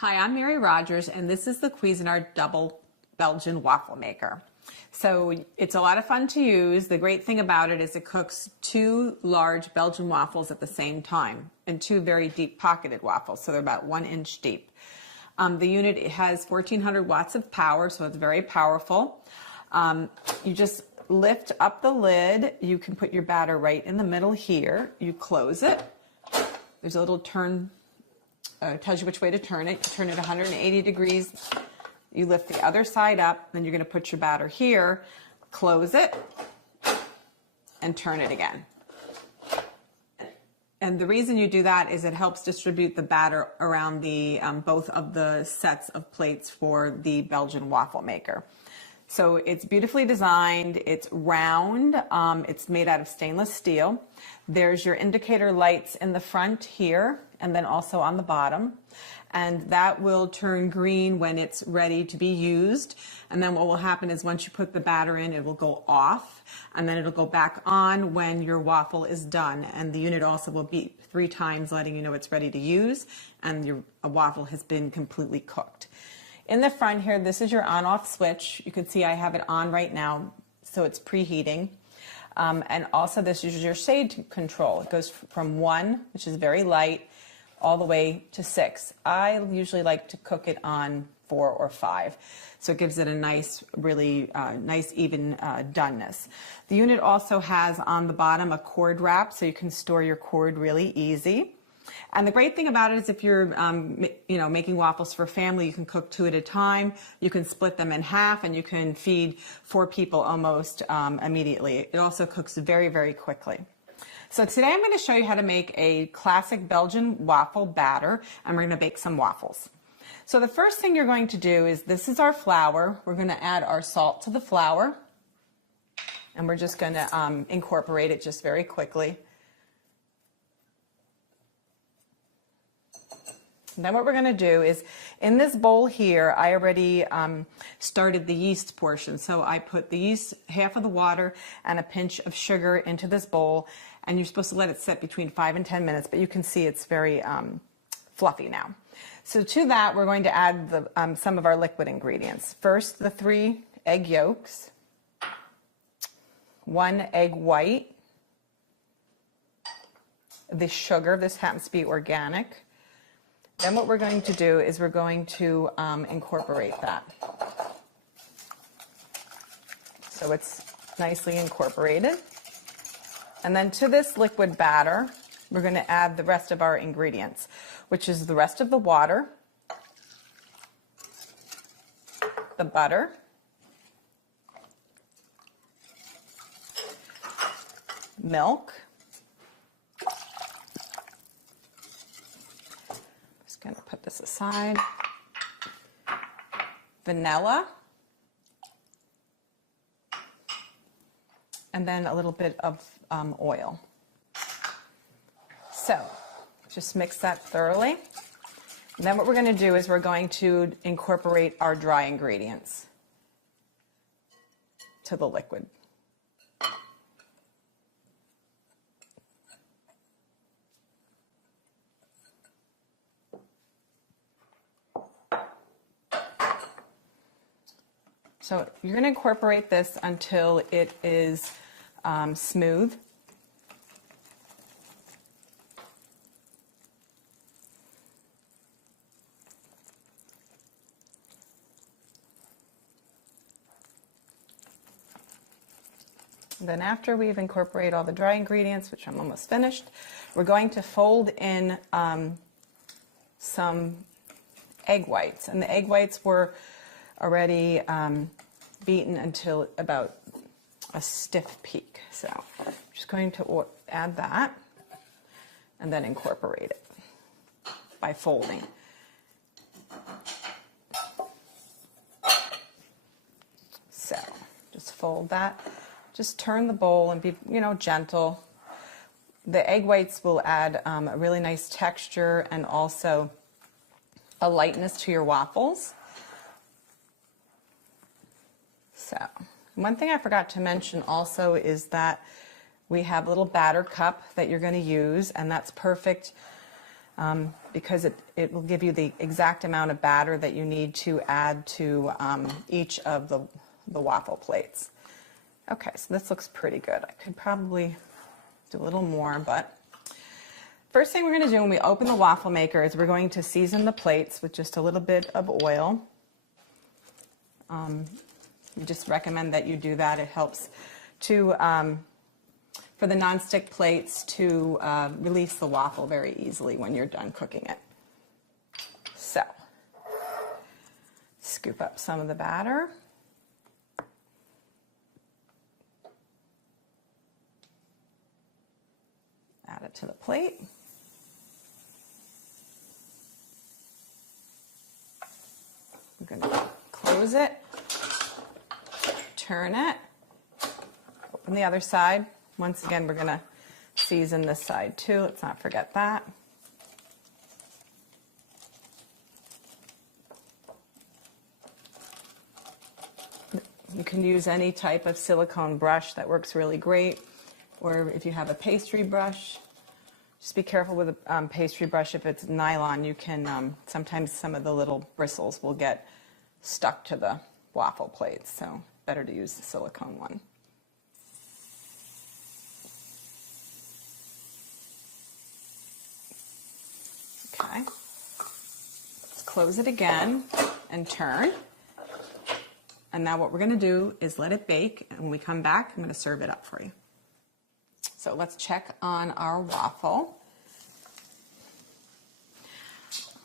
Hi, I'm Mary Rogers, and this is the Cuisinart Double Belgian Waffle Maker. So it's a lot of fun to use. The great thing about it is it cooks 2 large Belgian waffles at the same time, and 2 very deep pocketed waffles, so they're about 1 inch deep. The unit has 1400 watts of power, so it's very powerful. You just lift up the lid. You can put your batter right in the middle here. You close it. There's a little turn. Tells you which way to turn it. You turn it 180 degrees. You lift the other side up, then you're going to put your batter here, close it, and turn it again. And the reason you do that is it helps distribute the batter around the both of the sets of plates for the Belgian Waffle Maker. So it's beautifully designed, it's round, it's made out of stainless steel. There's your indicator lights in the front here and then also on the bottom. And that will turn green when it's ready to be used. And then what will happen is once you put the batter in, it will go off and then it'll go back on when your waffle is done. And the unit also will beep 3 times letting you know it's ready to use and your waffle has been completely cooked. In the front here, this is your on-off switch. You can see I have it on right now, so it's preheating. And also this is your shade control. It goes from 1, which is very light, all the way to 6. I usually like to cook it on 4 or 5. So it gives it a nice, really nice even doneness. The unit also has on the bottom a cord wrap, so you can store your cord really easy. And the great thing about it is if you're making waffles for family, you can cook 2 at a time. You can split them in half and you can feed 4 people almost immediately. It also cooks very, very quickly. So today I'm going to show you how to make a classic Belgian waffle batter, and we're going to bake some waffles. So the first thing you're going to do is, this is our flour. We're going to add our salt to the flour, and we're just going to incorporate it just very quickly. And then what we're going to do is, in this bowl here, I already started the yeast portion. So I put the yeast, half of the water, and a pinch of sugar into this bowl. And you're supposed to let it sit between 5 and 10 minutes, but you can see it's very fluffy now. So to that, we're going to add some of our liquid ingredients. First, the 3 egg yolks, 1 egg white, the sugar. This happens to be organic. Then what we're going to do is we're going to incorporate that. So it's nicely incorporated. And then to this liquid batter, we're going to add the rest of our ingredients, which is the rest of the water, the butter, milk, going to put this aside, vanilla, and then a little bit of oil. So just mix that thoroughly. And then what we're going to do is we're going to incorporate our dry ingredients to the liquid. So you're going to incorporate this until it is smooth. And then after we've incorporated all the dry ingredients, which I'm almost finished, we're going to fold in some egg whites. And the egg whites were already beaten until about a stiff peak. So I'm just going to add that and then incorporate it by folding. So just fold that. Just turn the bowl and be, gentle. The egg whites will add a really nice texture and also a lightness to your waffles. So, one thing I forgot to mention also is that we have a little batter cup that you're going to use, and that's perfect because it will give you the exact amount of batter that you need to add to each of the waffle plates. Okay, so this looks pretty good. I could probably do a little more, but first thing we're going to do when we open the waffle maker is we're going to season the plates with just a little bit of oil. We just recommend that you do that. It helps to for the nonstick plates to release the waffle very easily when you're done cooking it. So, scoop up some of the batter. Add it to the plate. I'm going to close it, turn it, open the other side. Once again, we're going to season this side too. Let's not forget that. You can use any type of silicone brush that works really great. Or if you have a pastry brush, just be careful with a pastry brush. If it's nylon, you can, sometimes some of the little bristles will get stuck to the waffle plates, so better to use the silicone one. Okay, let's close it again and turn. And now what we're going to do is let it bake, and when we come back, I'm going to serve it up for you. So let's check on our waffle.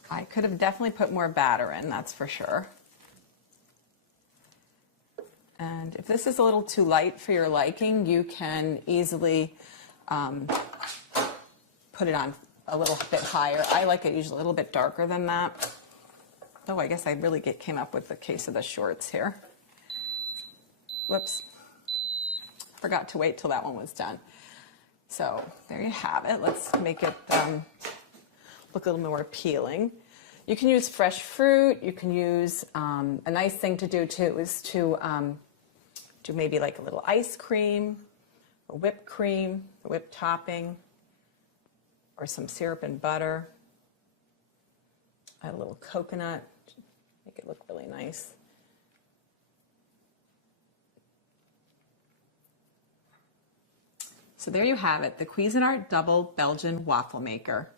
I could have definitely put more batter in, that's for sure. And if this is a little too light for your liking, you can easily put it on a little bit higher. I like it usually a little bit darker than that. Oh, I guess I really came up with the case of the shorts here. Whoops. Forgot to wait till that one was done. So there you have it. Let's make it look a little more appealing. You can use fresh fruit. You can use, a nice thing to do too is to do maybe like a little ice cream, or whipped cream, or whipped topping, or some syrup and butter. Add a little coconut, make it look really nice. So there you have it, the Cuisinart Double Belgian Waffle Maker.